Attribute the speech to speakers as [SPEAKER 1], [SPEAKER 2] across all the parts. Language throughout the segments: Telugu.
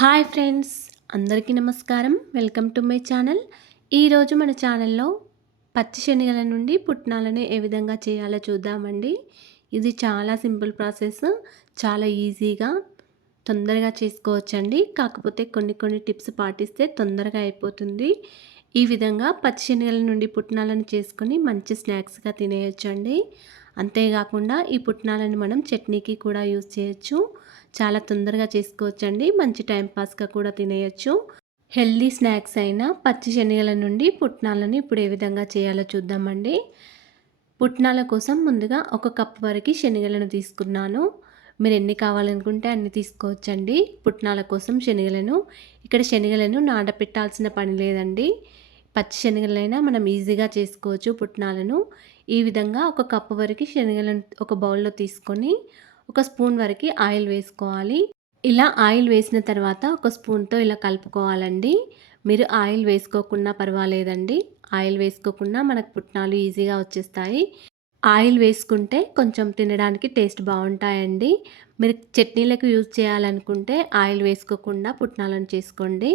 [SPEAKER 1] హాయ్ ఫ్రెండ్స్ అందరికీ నమస్కారం. Welcome to my channel. ఈరోజు మన ఛానల్లో పచ్చి శనగల నుండి పుట్నాలను ఏ విధంగా చేయాలో చూద్దామండి. ఇది చాలా సింపుల్ ప్రాసెస్ చాలా ఈజీగా తొందరగా చేసుకోవచ్చండి. కాకపోతే కొన్ని కొన్ని టిప్స్ పాటిస్తే తొందరగా అయిపోతుంది. ఈ విధంగా పచ్చి శనగల నుండి పుట్నాలను చేసుకొని మంచి స్నాక్స్గా తినేయొచ్చండి. అంతేకాకుండా ఈ పుట్నాలను మనం చట్నీకి కూడా యూజ్ చేయొచ్చు. చాలా తొందరగా చేసుకోవచ్చండి. మంచి టైంపాస్గా కూడా తినేయచ్చు. హెల్దీ స్నాక్స్ అయిన పచ్చి శనగల నుండి పుట్నాలను ఇప్పుడు ఏ విధంగా చేయాలో చూద్దామండి. పుట్నాల కోసం ముందుగా ఒక కప్ వరకు శనగలను తీసుకున్నాను. మీరు ఎన్ని కావాలనుకుంటే అన్ని తీసుకోవచ్చండి. పుట్నాల కోసం శనగలను ఇక్కడ శనగలను నాడపెట్టాల్సిన పని లేదండి. పచ్చి శనగలైనా మనం ఈజీగా చేసుకోవచ్చు పుట్నాలను. ఈ విధంగా ఒక కప్పు వరకు శనగలను ఒక బౌల్లో తీసుకొని ఒక స్పూన్ వరకు ఆయిల్ వేసుకోవాలి. ఇలా ఆయిల్ వేసిన తర్వాత ఒక స్పూన్తో ఇలా కలుపుకోవాలండి. మీరు ఆయిల్ వేసుకోకుండా పర్వాలేదండి. ఆయిల్ వేసుకోకుండా మనకు పుట్నాలు ఈజీగా వచ్చేస్తాయి. ఆయిల్ వేసుకుంటే కొంచెం తినడానికి టేస్ట్ బాగుంటాయండి. మీరు చట్నీలకు యూజ్ చేయాలనుకుంటే ఆయిల్ వేసుకోకుండా పుట్నాలను చేసుకోండి.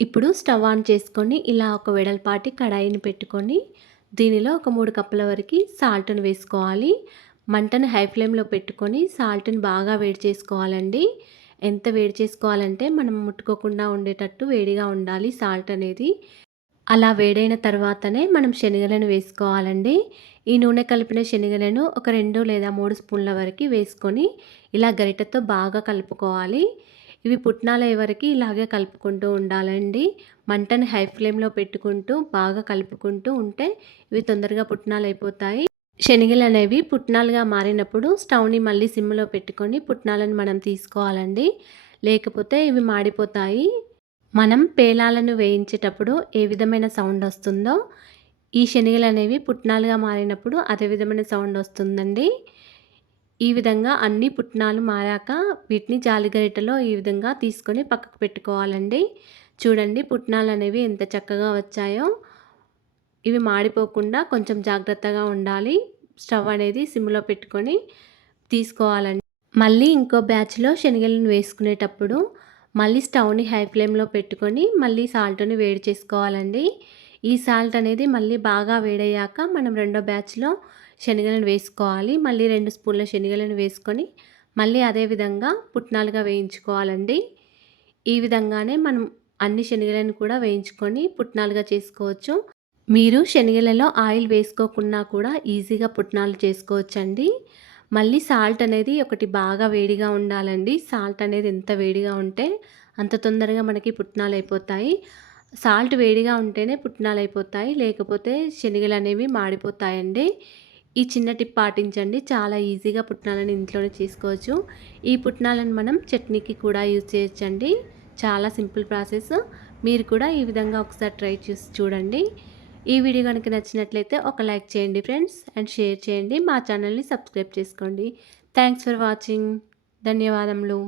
[SPEAKER 1] ఇప్పుడు స్టవ్ ఆన్ చేసుకొని ఇలా ఒక వెడల్పాటి కడాయిని పెట్టుకొని దీనిలో ఒక మూడు కప్పుల వరకు సాల్ట్ని వేసుకోవాలి. మంటను హై ఫ్లేమ్లో పెట్టుకొని సాల్ట్ని బాగా వేడి చేసుకోవాలండి. ఎంత వేడి చేసుకోవాలంటే మనం ముట్టుకోకుండా ఉండేటట్టు వేడిగా ఉండాలి సాల్ట్ అనేది. అలా వేడైన తర్వాతనే మనం శనగలను వేసుకోవాలండి. ఈ నూనె కలిపిన శనగలను ఒక రెండు లేదా మూడు స్పూన్ల వరకు వేసుకొని ఇలా గరిటతో బాగా కలుపుకోవాలి. ఇవి పుట్నాల వరకు ఇలాగే కలుపుకుంటూ ఉండాలండి. మంటని హై ఫ్లేమ్లో పెట్టుకుంటూ బాగా కలుపుకుంటూ ఉంటే ఇవి తొందరగా పుట్నాలు అయిపోతాయి శనగలు అనేవి పుట్నాలుగా మారినప్పుడు స్టవ్ని మళ్ళీ సిమ్లో పెట్టుకొని పుట్నాలను మనం తీసుకోవాలండి. లేకపోతే ఇవి మాడిపోతాయి. మనం పేలాలను వేయించేటప్పుడు ఏ విధమైన సౌండ్ వస్తుందో ఈ శనగలు అనేవి పుట్నాలుగా మారినప్పుడు అదే విధమైన సౌండ్ వస్తుందండి. ఈ విధంగా అన్ని పుట్నాలు మారాక వీటిని జాలిగరిటలో ఈ విధంగా తీసుకొని పక్కకు పెట్టుకోవాలండి. చూడండి పుట్నాలు అనేవి ఎంత చక్కగా వచ్చాయో. ఇవి మాడిపోకుండా కొంచెం జాగ్రత్తగా ఉండాలి. స్టవ్ అనేది సిమ్లో పెట్టుకొని తీసుకోవాలండి. మళ్ళీ ఇంకో బ్యాచ్లో శనగలను వేసుకునేటప్పుడు మళ్ళీ స్టవ్ని హై ఫ్లేమ్లో పెట్టుకొని మళ్ళీ సాల్ట్ని వేడి చేసుకోవాలండి. ఈ సాల్ట్ అనేది మళ్ళీ బాగా వేడయ్యాక మనం రెండో బ్యాచ్లో శనగలను వేసుకోవాలి. మళ్ళీ రెండు స్పూన్ల శనగలను వేసుకొని మళ్ళీ అదే విధంగా పుట్నాలుగా వేయించుకోవాలండి. ఈ విధంగానే మనం అన్ని శనగలను కూడా వేయించుకొని పుట్నాలుగా చేసుకోవచ్చు. మీరు శనగలలో ఆయిల్ వేసుకోకుండా కూడా ఈజీగా పుట్నాలు చేసుకోవచ్చండి. మళ్ళీ సాల్ట్ అనేది ఒకటి బాగా వేడిగా ఉండాలండి. సాల్ట్ అనేది ఎంత వేడిగా ఉంటే అంత తొందరగా మనకి పుట్నాలు అయిపోతాయి. సాల్ట్ వేడిగా ఉంటేనే పుట్నాలు అయిపోతాయి లేకపోతే శనగలు అనేవి మాడిపోతాయండి. ఈ చిన్న టిప్ పాటించండి. చాలా ఈజీగా పుట్నాలను ఇంట్లోనే చేసుకోవచ్చు. ఈ పుట్నాలను మనం చట్నీకి కూడా యూజ్ చేయొచ్చండి. చాలా సింపుల్ ప్రాసెస్. మీరు కూడా ఈ విధంగా ఒకసారి ట్రై చేసి చూడండి. ఈ వీడియో కనుక నచ్చినట్లయితే ఒక లైక్ చేయండి ఫ్రెండ్స్ అండ్ షేర్ చేయండి. మా ఛానల్ని సబ్స్క్రైబ్ చేసుకోండి. Thanks for watching. ధన్యవాదములు.